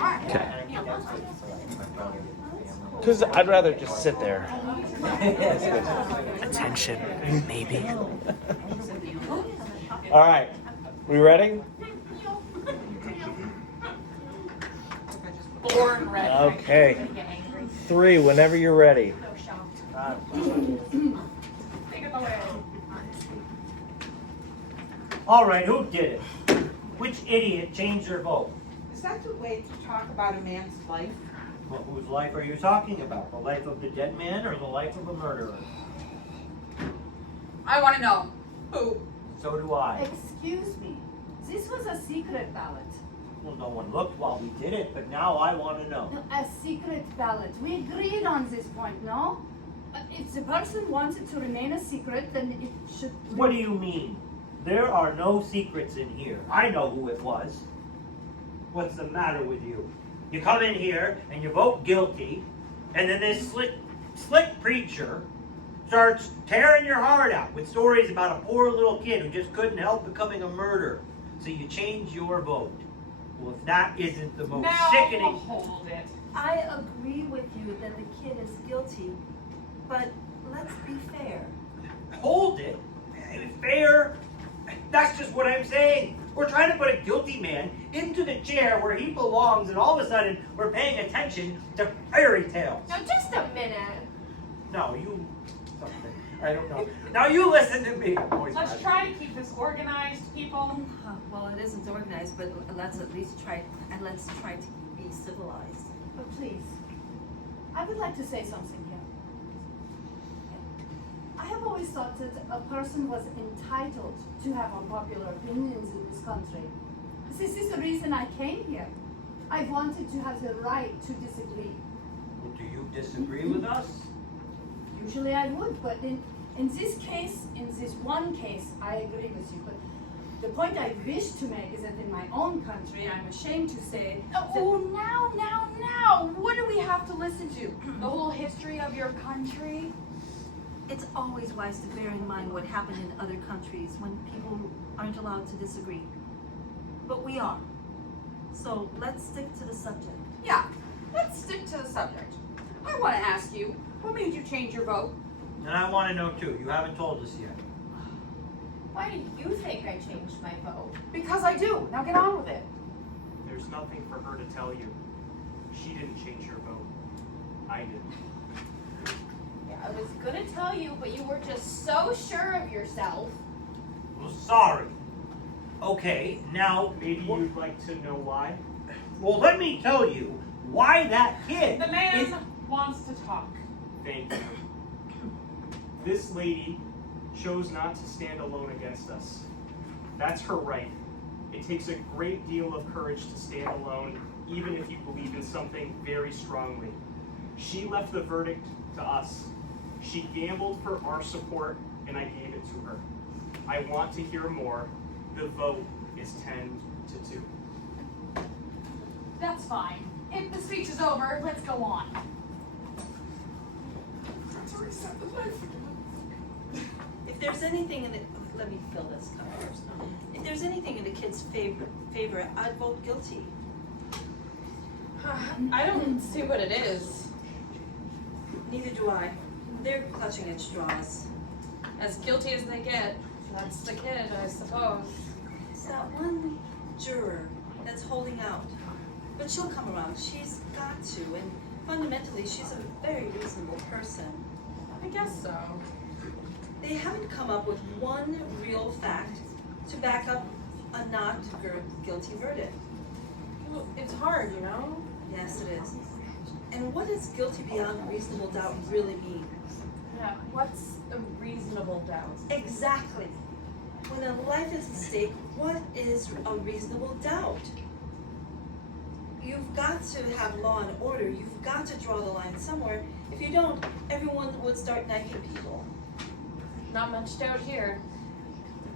Okay. Because I'd rather just sit there. Attention, maybe. All right. We ready? Born ready. Okay. 3, whenever you're ready. Take it away. All right, who did it? Which idiot changed their vote? Is that the way to talk about a man's life? Well, whose life are you talking about? The life of the dead man or the life of a murderer? I want to know. Who? So do I. Excuse me. This was a secret ballot. Well, no one looked while we did it, but now I want to know. No, a secret ballot. We agreed on this point, no? If the person wanted to remain a secret, then it should. What do you mean? There are no secrets in here. I know who it was. What's the matter with you? You come in here and you vote guilty, and then this slick preacher starts tearing your heart out with stories about a poor little kid who just couldn't help becoming a murderer. So you change your vote. Well, if that isn't the most sickening... Hold it. I agree with you that the kid is guilty, but let's be fair. Hold it? Fair? That's just what I'm saying. We're trying to put a guilty man into the chair where he belongs, and all of a sudden we're paying attention to fairy tales. Now, just a minute. No, you... something. I don't know. Now you listen to me. Let's try to keep this organized, people. Well, it isn't organized, but let's at least try, and let's try to be civilized. But please, I would like to say something here. I have always thought that a person was entitled to have unpopular opinions in this country. This is the reason I came here. I wanted to have the right to disagree. Well, do you disagree with us? Usually I would, but in this case, in this one case, I agree with you. But the point I wish to make is that in my own country, I'm ashamed to say that... Oh, now. What do we have to listen to? The whole history of your country? It's always wise to bear in mind what happened in other countries when people aren't allowed to disagree. But we are. So let's stick to the subject. Yeah, let's stick to the subject. I want to ask you, what made you change your vote? And I want to know too. You haven't told us yet. Why do you think I changed my vote? Because I do. Now get on with it. There's nothing for her to tell you. She didn't change her vote. I did. Yeah, I was gonna tell you, but you were just so sure of yourself. Well, sorry. Okay, now... Maybe you'd like to know why? Well, let me tell you why that kid... The man wants to talk. Thank you. This lady chose not to stand alone against us. That's her right. It takes a great deal of courage to stand alone, even if you believe in something very strongly. She left the verdict to us. She gambled for our support, and I gave it to her. I want to hear more. The vote is 10 to 2. That's fine. If the speech is over, let's go on. If there's anything in the, let me fill this cup first. If there's anything in the kid's favor, I'd vote guilty. I don't see what it is. Neither do I. They're clutching at straws. As guilty as they get, that's the kid, I suppose. It's that one juror that's holding out. But she'll come around. She's got to. And fundamentally, she's a very reasonable person. I guess so. They haven't come up with one real fact to back up a not guilty verdict. Well, it's hard, you know? Yes, it is. And what does guilty beyond reasonable doubt really mean? Yeah, what's a reasonable doubt? Exactly. When a life is at stake, what is a reasonable doubt? You've got to have law and order. You've got to draw the line somewhere. If you don't, everyone would start knifing people. Not much doubt here.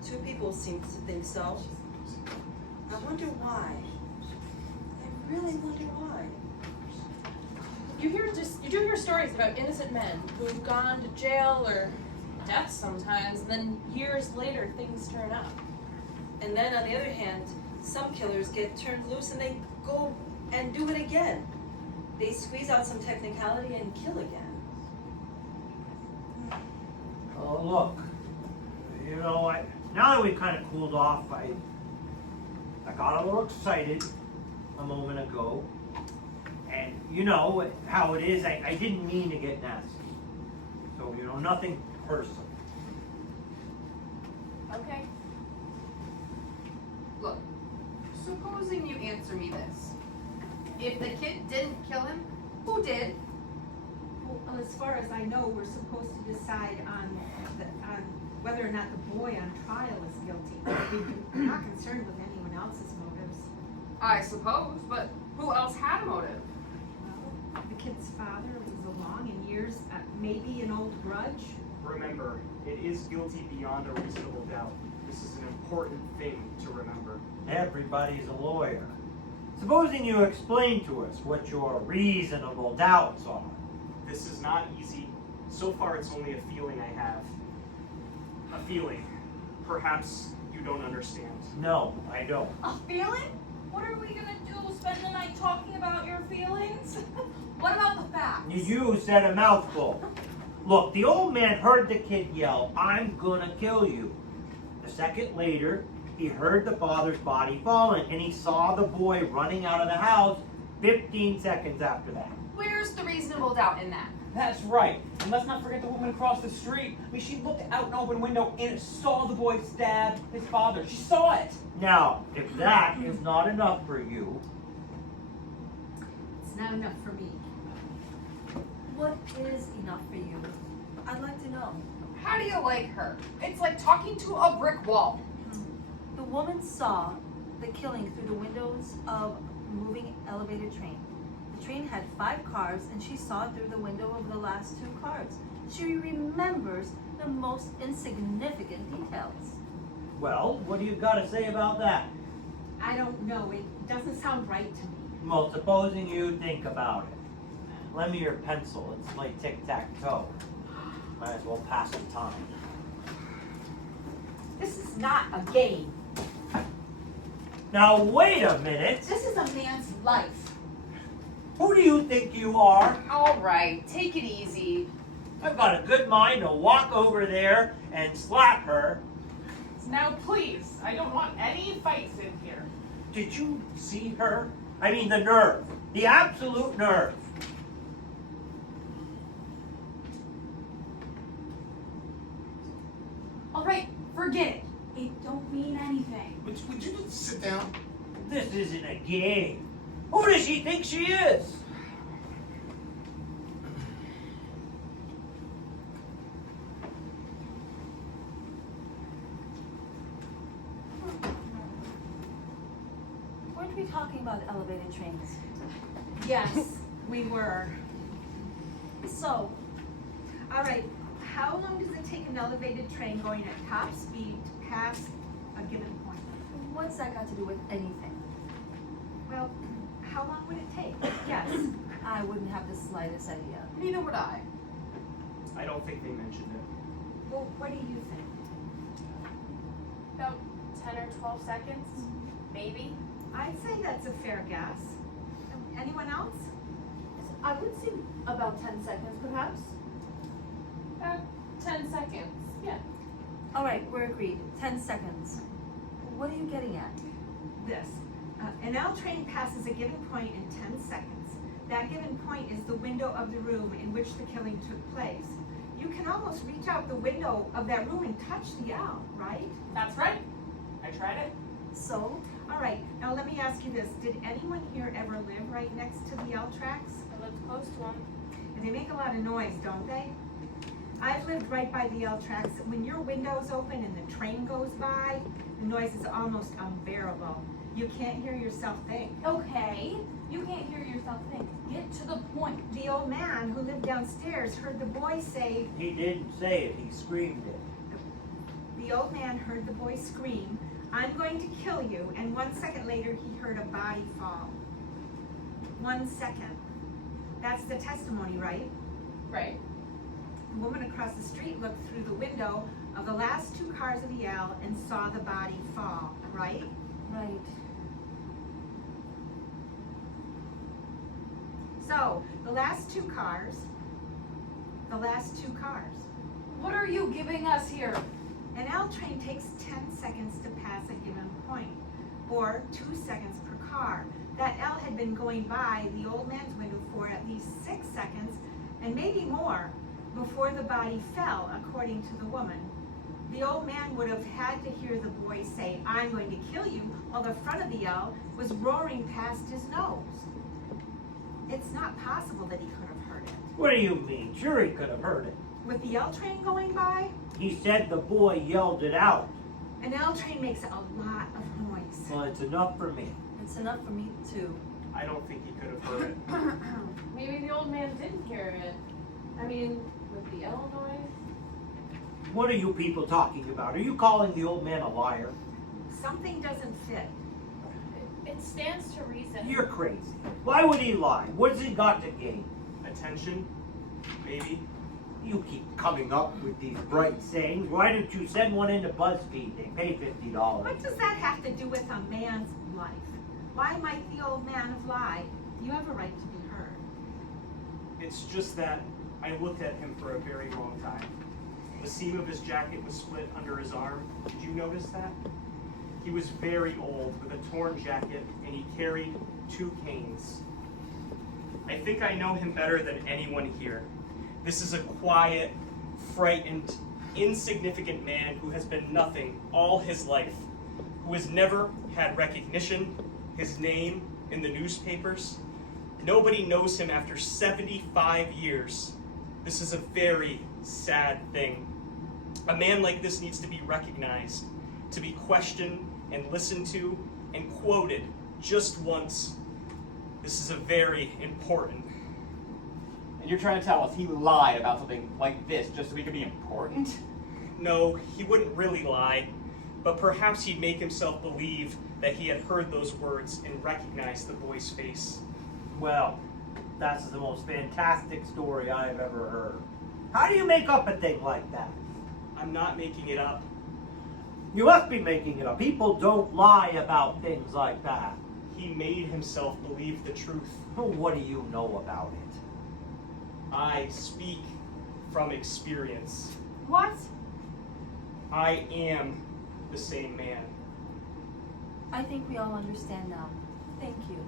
2 people seem to think so. I wonder why. I really wonder why. You do hear stories about innocent men who've gone to jail or death sometimes, and then years later things turn up. And then on the other hand, some killers get turned loose and they go and do it again. They squeeze out some technicality and kill again. Oh, look, you know, now that we've kind of cooled off, I got a little excited a moment ago. And you know how it is, I didn't mean to get nasty. So, you know, nothing personal. Okay. Look, supposing you answer me this. If the kid didn't kill him, who did? Well, as far as I know, we're supposed to decide on whether or not the boy on trial is guilty. We're not concerned with anyone else's motives. I suppose, but who else had a motive? Well, the kid's father was along in years, maybe an old grudge. Remember, it is guilty beyond a reasonable doubt. This is an important thing to remember. Everybody's a lawyer. Supposing you explain to us what your reasonable doubts are. This is not easy. So far, it's only a feeling I have. A feeling. Perhaps you don't understand. No, I don't. A feeling? What are we gonna do? Spend the night talking about your feelings? What about the facts? You said a mouthful. Look, the old man heard the kid yell, "I'm gonna kill you." A second later, he heard the father's body falling, and he saw the boy running out of the house 15 seconds after that. Where's the reasonable doubt in that? That's right. And let's not forget the woman across the street. I mean, she looked out an open window and saw the boy stab his father. She saw it. Now, if that is not enough for you, It's not enough for me. What is enough for you? I'd like to know. How do you like her? It's like talking to a brick wall. The woman saw the killing through the windows of a moving elevated train. The train had 5 cars, and she saw it through the window of the last 2 cars. She remembers the most insignificant details. well, what do you got to say about that? I don't know. It doesn't sound right to me. Well, supposing you think about it. Lend me your pencil. Let's play tic-tac-toe. Might as well pass the time. This is not a game. Now, wait a minute. This is a man's life. Who do you think you are? All right, take it easy. I've got a good mind to walk over there and slap her. Now please, I don't want any fights in here. Did you see her? I mean, the nerve. The absolute nerve. All right, forget it. It don't mean anything. Would you just sit down? This isn't a game. Who does she think she is? Weren't we talking about elevated trains? Yes, we were. So, All right, how long does it take an elevated train going at top speed to pass a given point? what's that got to do with anything? Well, how long would it take? Yes. I wouldn't have the slightest idea. Neither would I. I don't think they mentioned it. Well, what do you think? About 10 or 12 seconds, maybe. I'd say that's a fair guess. Anyone else? I would say about 10 seconds, perhaps. About 10 seconds, yeah. All right, we're agreed. 10 seconds. What are you getting at? This. An L train passes a given point in 10 seconds. That given point is the window of the room in which the killing took place. You can almost reach out the window of that room and touch the L, right? That's right. I tried it. So, All right, now let me ask you this. Did anyone here ever live right next to the L tracks? I lived close to him. And they make a lot of noise, don't they? I've lived right by the L tracks. When your window's open and the train goes by, the noise is almost unbearable. You can't hear yourself think. Okay, you can't hear yourself think. Get to the point. The old man who lived downstairs heard the boy say, He didn't say it, he screamed it. the old man heard the boy scream, "I'm going to kill you," and 1 second later he heard a body fall. 1 second. That's the testimony, right? Right. The woman across the street looked through the window of the last 2 cars of the L and saw the body fall, right? right. So, the last two cars. What are you giving us here? An L train takes 10 seconds to pass a given point, or 2 seconds per car. That L had been going by the old man's window for at least 6 seconds, and maybe more, before the body fell, according to the woman. The old man would have had to hear the boy say, "I'm going to kill you," while the front of the L was roaring past his nose. It's not possible that he could have heard it. What do you mean? Sure he could have heard it. With the L train going by, He said the boy yelled it out. an L train makes a lot of noise. Well, it's enough for me. It's enough for me too. I don't think he could have heard it. Maybe the old man didn't hear it. I mean, with the L noise. What are you people talking about? Are you calling the old man a liar? Something doesn't fit. It stands to reason. You're crazy. Why would he lie? What's he got to gain? Attention? Maybe? You keep coming up with these bright sayings. Why don't you send one into BuzzFeed? They pay $50. What does that have to do with a man's life? Why might the old man have lied? You have a right to be heard. It's just that I looked at him for a very long time. The seam of his jacket was split under his arm. Did you notice that? He was very old with a torn jacket and he carried 2 canes. I think I know him better than anyone here. This is a quiet, frightened, insignificant man who has been nothing all his life, who has never had recognition, his name in the newspapers. Nobody knows him after 75 years. This is a very sad thing. A man like this needs to be recognized, to be questioned and listened to and quoted just once. This is a very important. And you're trying to tell us he lied about something like this just so he could be important? No, he wouldn't really lie, but perhaps he'd make himself believe that he had heard those words and recognized the boy's face. Well, that's the most fantastic story I've ever heard. How do you make up a thing like that? I'm not making it up. You must be making it up. People don't lie about things like that. He made himself believe the truth. What do you know about it? I speak from experience. What? I am the same man. I think we all understand now. Thank you.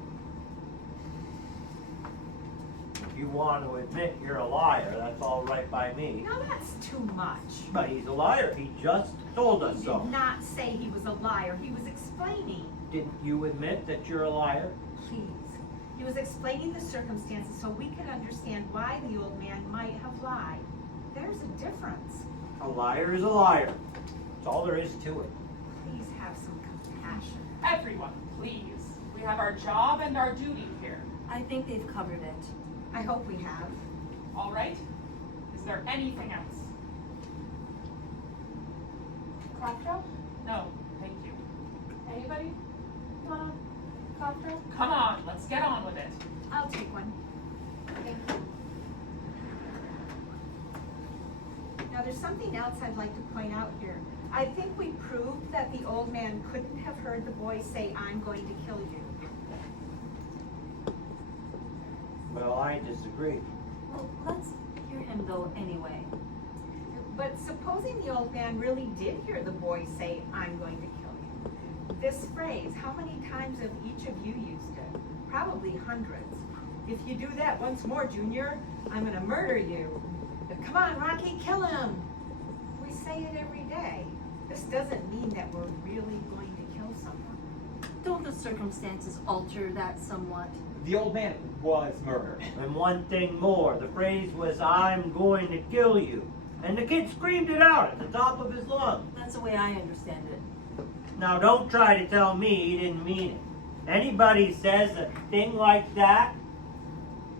If you want to admit you're a liar, that's all right by me. No, that's too much. But he's a liar. He just told us He so. did not say he was a liar. He was explaining. Didn't you admit that you're a liar? Please. He was explaining the circumstances so we could understand why the old man might have lied. There's a difference. A liar is a liar. That's all there is to it. Please have some compassion. Everyone, please. We have our job and our duty here. I think they've covered it. I hope we have. All right? Is there anything else? Cocktail? No, thank you. Anybody? Want a cocktail? Come on, let's get on with it. I'll take one. Thank you. Now, there's something else I'd like to point out here. I think we proved that the old man couldn't have heard the boy say, "I'm going to kill you." Well, I disagree. Well, let's hear him though anyway. But supposing the old man really did hear the boy say, "I'm going to kill you." This phrase, how many times have each of you used it? Probably hundreds. If you do that once more, Junior, I'm gonna murder you. Come on, Rocky, kill him. We say it every day. This doesn't mean that we're really going to kill someone. Don't the circumstances alter that somewhat? The old man was murdered. And one thing more, the phrase was, "I'm going to kill you." And the kid screamed it out at the top of his lungs. That's the way I understand it. Now don't try to tell me he didn't mean it. Anybody says a thing like that,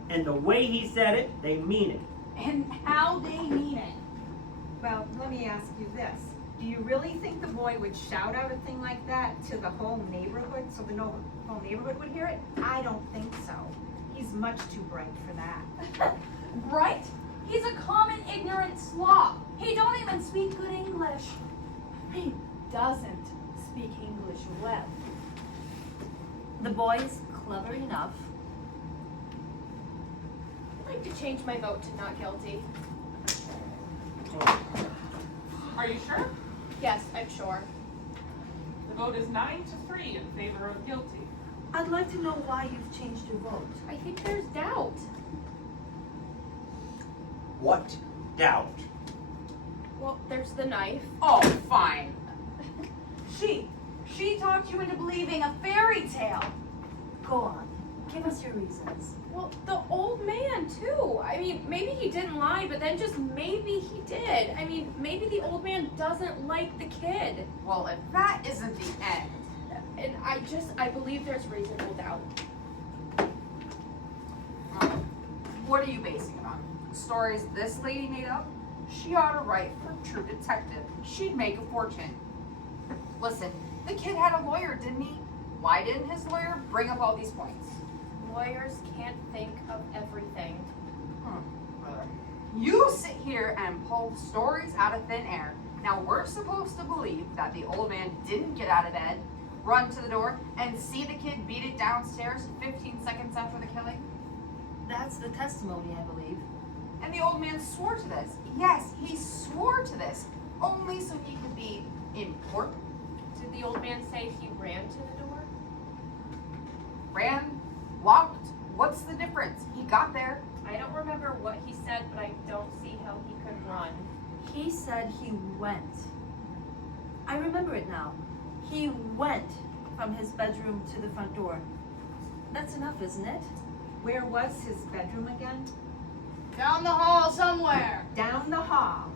and the way he said it, they mean it. And how they mean it. Well, let me ask you this. Do you really think the boy would shout out a thing like that to the whole neighborhood so the whole neighborhood would hear it? I don't think so. He's much too bright for that. Right? He's a common ignorant slob. He don't even speak good English. He doesn't speak English well. The boy is clever enough. I'd like to change my vote to not guilty. Are you sure? Yes, I'm sure. The vote is 9-3 in favor of guilty. I'd like to know why you've changed your vote. I think there's doubt. What doubt? Well, there's the knife. Oh, fine. She talked you into believing a fairy tale. Go on. Give us your reasons. Well, the old man, too. I mean, maybe he didn't lie, but then just maybe he did. I mean, maybe the old man doesn't like the kid. Well, if that isn't the end. And I believe there's reasonable doubt. What are you basing it on? Stories this lady made up? She ought to write for True Detective. She'd make a fortune. Listen, the kid had a lawyer, didn't he? Why didn't his lawyer bring up all these points? Lawyers can't think of everything. You sit here and pull stories out of thin air. Now we're supposed to believe that the old man didn't get out of bed, run to the door, and see the kid beat it downstairs 15 seconds after the killing? That's the testimony, I believe. And the old man swore to this. Yes, he swore to this, only so he could be important. Did the old man say he ran to the door? Ran, walked, what's the difference? He got there. I don't remember what he said, but I don't see how he could run. He said he went. I remember it now. He went from his bedroom to the front door. That's enough, isn't it? Where was his bedroom again? Down the hall somewhere. Down the hall.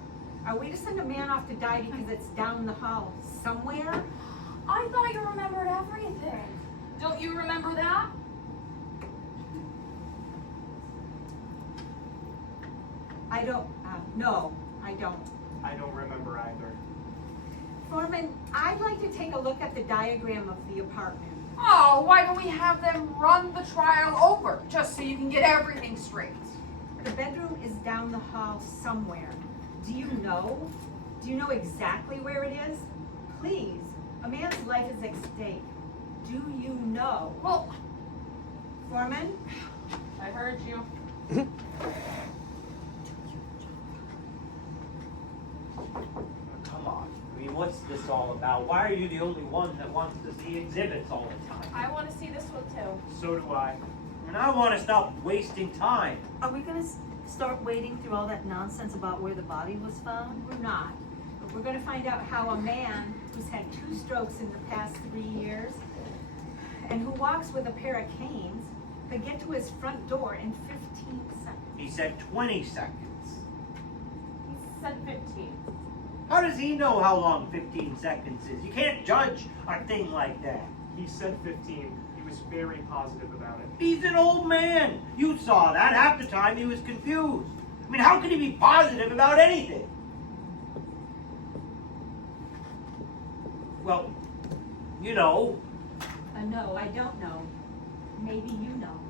Are we to send a man off to die because it's down the hall somewhere? I thought you remembered everything. Don't you remember that? I don't, no, I don't. I don't remember either. Foreman, I'd like to take a look at the diagram of the apartment. Oh, why don't we have them run the trial over, just so you can get everything straight? The bedroom is down the hall somewhere. Do you know? Do you know exactly where it is? Please, a man's life is at stake. Do you know? Well, Foreman? I heard you. Come on. I mean, what's this all about? Why are you the only one that wants to see exhibits all the time? I want to see this one too. So do I. And I want to stop wasting time. Are we gonna start wading through all that nonsense about where the body was found? We're not. But we're going to find out how a man who's had 2 strokes in the past 3 years and who walks with a pair of canes could get to his front door in 15 seconds. He said 20 seconds. He said 15. How does he know how long 15 seconds is? You can't judge a thing like that. He said 15. He was very positive about it. He's an old man. You saw that. Half the time he was confused. I mean, how could he be positive about anything? Well, you know. No, I don't know. Maybe you know.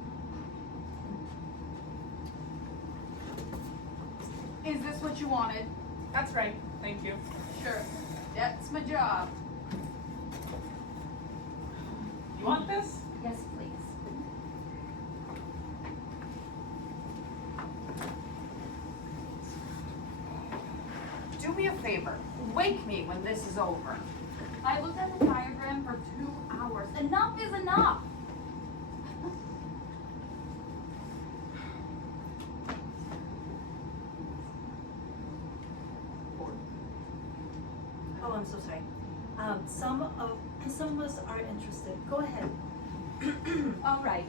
is this what you wanted? That's right. Thank you. Sure. That's my job. You want this? Yes, please. Do me a favor. Wake me when this is over. I looked at the diagram for 2 hours. Enough is enough. Oh, I'm so sorry. Some of us are interested. Go ahead. All right.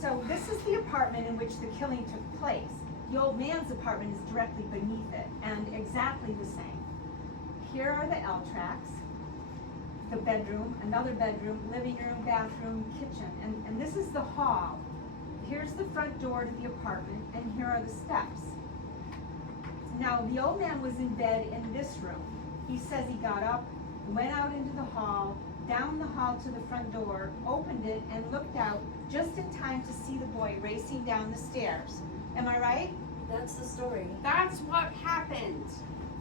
So this is the apartment in which the killing took place. The old man's apartment is directly beneath it and exactly the same. Here are the L tracks, the bedroom, another bedroom, living room, bathroom, kitchen, and this is the hall. Here's the front door to the apartment, and here are the steps. Now, the old man was in bed in this room. He says he got up, went out into the hall, down the hall to the front door, opened it, and looked out just in time to see the boy racing down the stairs. Am I right? That's the story. That's what happened.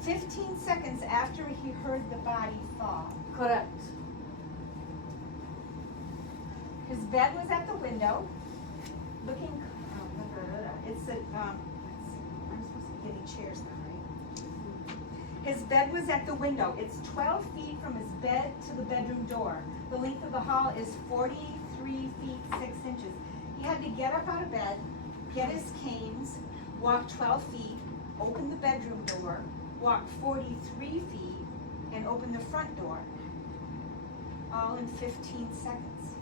15 seconds after he heard the body fall. Correct. His bed was at the window, looking, it's a, let's see, I'm supposed to get any chairs now, right? His bed was at the window. It's 12 feet from his bed to the bedroom door. The length of the hall is 43 feet 6 inches. He had to get up out of bed, get his canes, walk 12 feet, open the bedroom door, walk 43 feet, and open the front door. All in 15 seconds.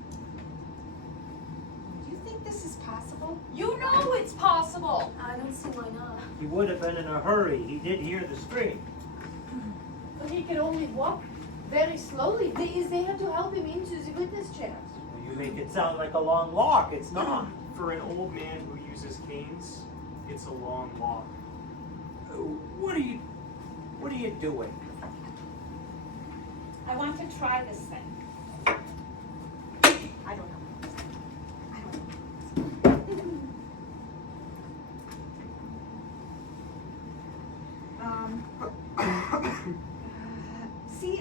Do you think this is possible? You know it's possible. I don't see why not. He would have been in a hurry. He did hear the scream. But he could only walk very slowly. They had to help him into the witness chairs. You make it sound like a long walk. It's not. For an old man who uses canes, it's a long walk. What are you doing? I want to try this thing. I don't know. I don't know.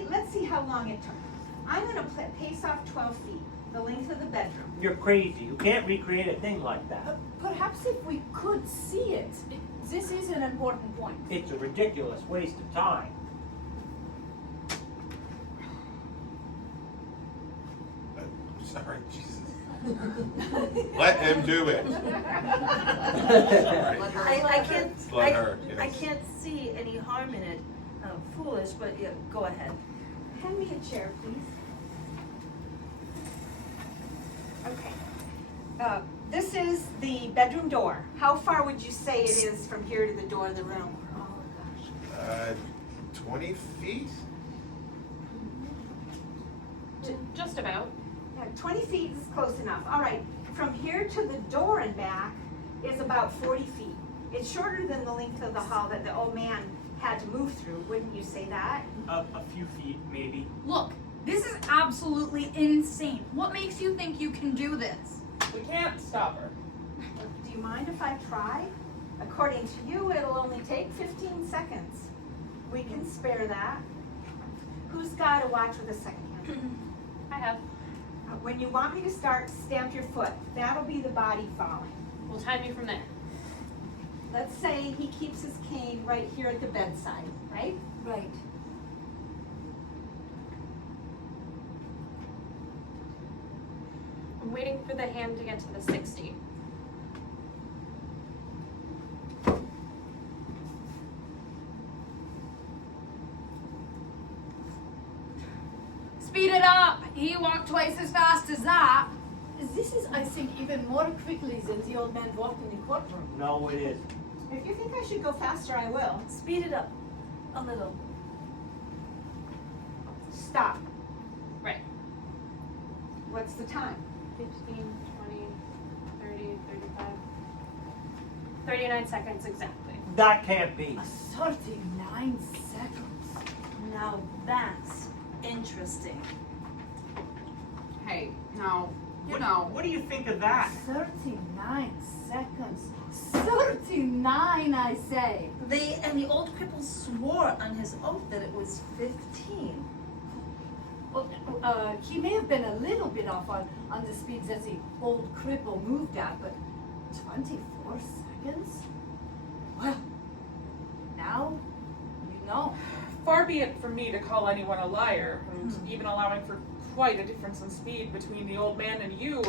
Let's see how long it took. I'm gonna pace off 12 feet, the length of the bedroom. You're crazy. You can't recreate a thing like that. Perhaps if we could see it, this is an important point. It's a ridiculous waste of time. Sorry, Jesus. Let him do it. I can't. Let her, I yes. can't see any harm in it. Foolish, but yeah, go ahead. Hand me a chair, please. Okay. This is the bedroom door. How far would you say it is from here to the door of the room? Oh, gosh. 20 feet? Just about. Yeah, 20 feet is close enough. All right. From here to the door and back is about 40 feet. It's shorter than the length of the hall that the old man had to move through. Wouldn't you say that? A few feet, maybe. Look, this is absolutely insane. What makes you think you can do this? We can't stop her. Do you mind if I try? According to you, it'll only take 15 seconds. We can spare that. Who's got a watch with a second hand? I have. When you want me to start, stamp your foot. That'll be the body falling. We'll time you from there. Let's say he keeps his cane right here at the bedside, right? Right. I'm waiting for the hand to get to the 60. Speed it up! He walked twice as fast as that. This is, I think, even more quickly than the old man walked in the courtroom. No, it isn't. If you think I should go faster, I will. Speed it up a little. Stop. Right. What's the time? 15, 20, 30, 35. 39 seconds exactly. That can't be. 39 seconds. Now that's interesting. Hey, now, you know. What do you think of that? 39 seconds. 39, I say. The old cripple swore on his oath that it was 15. Well, he may have been a little bit off on the speeds that the old cripple moved at, but 24 seconds? Well, now you know. Far be it from me to call anyone a liar, and even allowing for quite a difference in speed between the old man and you,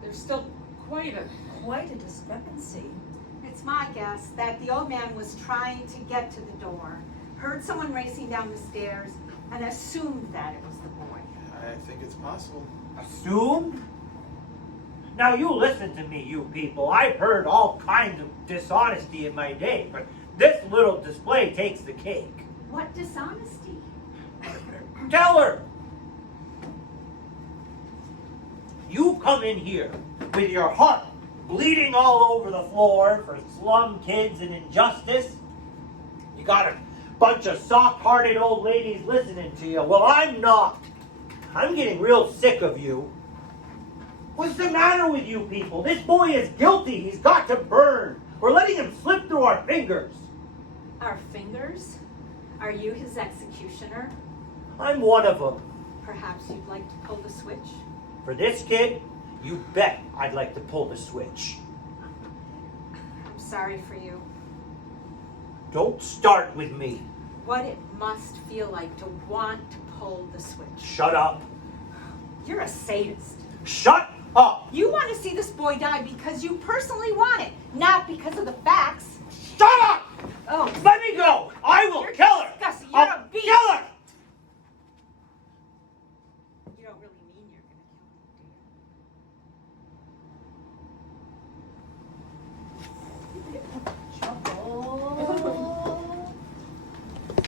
there's still quite a discrepancy. It's my guess that the old man was trying to get to the door, heard someone racing down the stairs, and assumed that it was the boy. I think it's possible. Assumed? Now you listen to me, you people. I've heard all kinds of dishonesty in my day, but this little display takes the cake. What dishonesty? Tell her! You come in here with your heart bleeding all over the floor for slum kids and injustice. You got a bunch of soft-hearted old ladies listening to you. Well, I'm not. I'm getting real sick of you. What's the matter with you people? This boy is guilty. He's got to burn. We're letting him slip through our fingers. Our fingers? Are you his executioner? I'm one of them. Perhaps you'd like to pull the switch? For this kid, you bet I'd like to pull the switch. sorry for you. Don't start with me. What it must feel like to want to pull the switch. Shut up. You're a sadist. Shut up! You want to see this boy die because you personally want it, not because of the fact